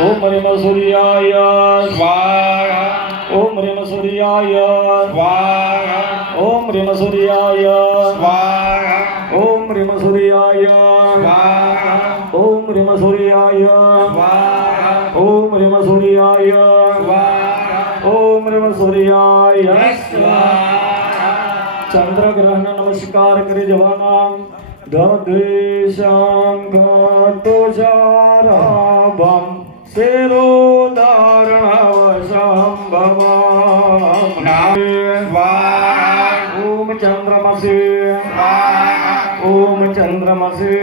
ओम ह्रीं सूर्याय स्वाहा ओम ह्रीं सूर्याय स्वाहा ओम ह्रीं सूर्याय स्वाहा ओम ह्रीं सूर्याय स्वाहा ओम ह्रीं सूर्याय स्वाहा ओम ह्रीं सूर्याय स्वाहा ओम ह्रीं सूर्याय स्वाहा चंद्रग्रहण नमस्कार करी जवाना ददेशांगतुषाराभं शिरोधारणवशंभवं ओम चंद्रमसि ओम चंद्रमसि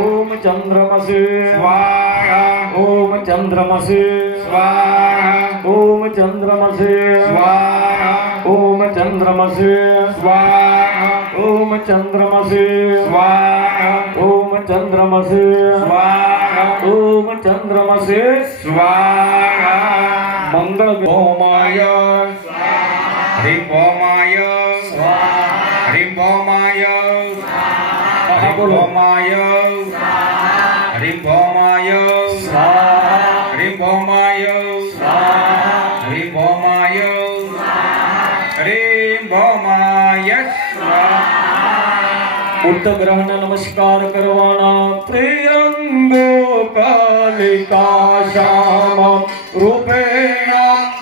ओम चंद्रमसि ओम चंद्रमसि ओम चंद्रमसि ओम चंद्रमसि ओम चंद्रमसि ओम चंद्रमसि ओम चंद्रमसि स्वाहा मंगल ओमाय ह्रीं ओमाय ह्रीं ओमाय ह्रीं ओमाय ह्रीं ओमाय ह्रीं ओमाय ह्रीं ओमाय ह्रीं ओमाय उत्तर ग्रहण नमस्कार करवाना प्रियंगो कालिका श्याम रूपेण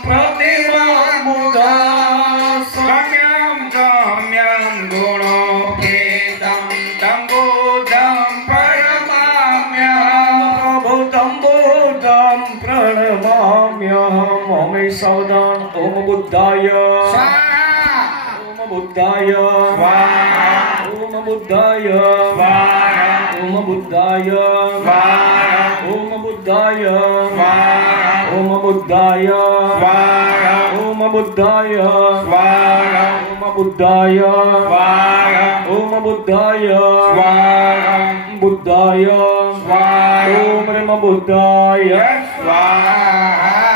प्रतिमा मुदा गम्यं गम्यं गुणोपेतं तं बुद्धं प्रणमाम्यहम् बुद्धं बुद्धं प्रणमाम्यहम् ओम सावधान ओम बुद्धाय स्वाहा ओम बुद्धाय स्वाहा ओम बुद्धाय स्वाहा ओम बुद्धाय स्वाहा ओम बुद्धाय स्वाहा ओम बुद्धाय स्वाहा ओम बुद्धाय स्वाहा ओम बुद्धाय स्वाहा ओम बुद्धाय स्वाहा बुद्धाय स्वाहा ओम ह्रीं बुद्धाय स्वाहा